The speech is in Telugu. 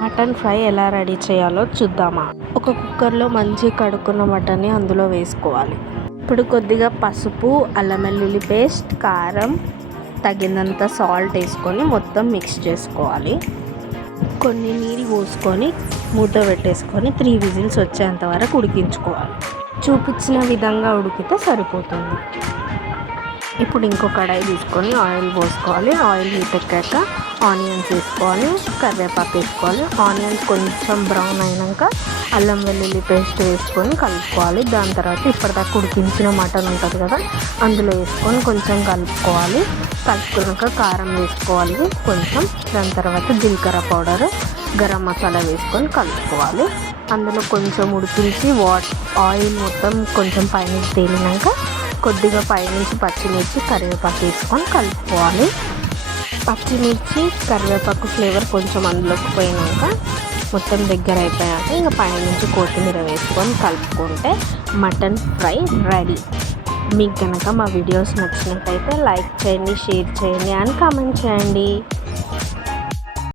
మటన్ ఫ్రై ఎలా రెడీ చేయాలో చూద్దామా. ఒక కుక్కర్లో మంచిగా కడుక్కున్న మటన్ని అందులో వేసుకోవాలి. ఇప్పుడు కొద్దిగా పసుపు, అల్లం వెల్లుల్లి పేస్ట్, కారం, తగినంత సాల్ట్ వేసుకొని మొత్తం మిక్స్ చేసుకోవాలి. కొన్ని నీళ్ళు పోసుకొని మూత పెట్టేసుకొని 3 విజిల్స్ వచ్చేంత వరకు ఉడికించుకోవాలి. చూపించిన విధంగా ఉడికితే సరిపోతుంది. ఇప్పుడు ఇంకో కడాయి తీసుకొని ఆయిల్ పోసుకోవాలి. ఆయిల్ హీట్ ఎక్కాక ఆనియన్స్ వేసుకోవాలి, కరివేపాకు వేసుకోవాలి. ఆనియన్స్ కొంచెం బ్రౌన్ అయినాక అల్లం వెల్లుల్లి పేస్ట్ వేసుకొని కలుపుకోవాలి. దాని తర్వాత ఇప్పటిదాకా ఉడికించిన మటన్ ఉంటుంది కదా, అందులో వేసుకొని కొంచెం కలుపుకోవాలి. కలుపుకున్నాక కారం వేసుకోవాలి కొంచెం. దాని తర్వాత జీలకర్ర పౌడర్, గరం మసాలా వేసుకొని కలుపుకోవాలి. అందులో కొంచెం ఉడికించి ఆయిల్ మొత్తం కొంచెం పైనుంచి తేలినాక కొద్దిగా పైనుంచి పచ్చిమిర్చి, కరివేపాకు వేసుకొని కలుపుకోవాలి. పచ్చిమిర్చి, కరివేపాకు ఫ్లేవర్ కొంచెం అందులోకి పోయినాక మొత్తం దగ్గర అయిపోయాక ఇంకా పైనుంచి కొత్తిమీర వేసుకొని కలుపుకుంటే మటన్ ఫ్రై రెడీ. మీకు కనుక మా వీడియోస్ నచ్చినట్టయితే లైక్ చేయండి, షేర్ చేయండి అండ్ కామెంట్ చేయండి.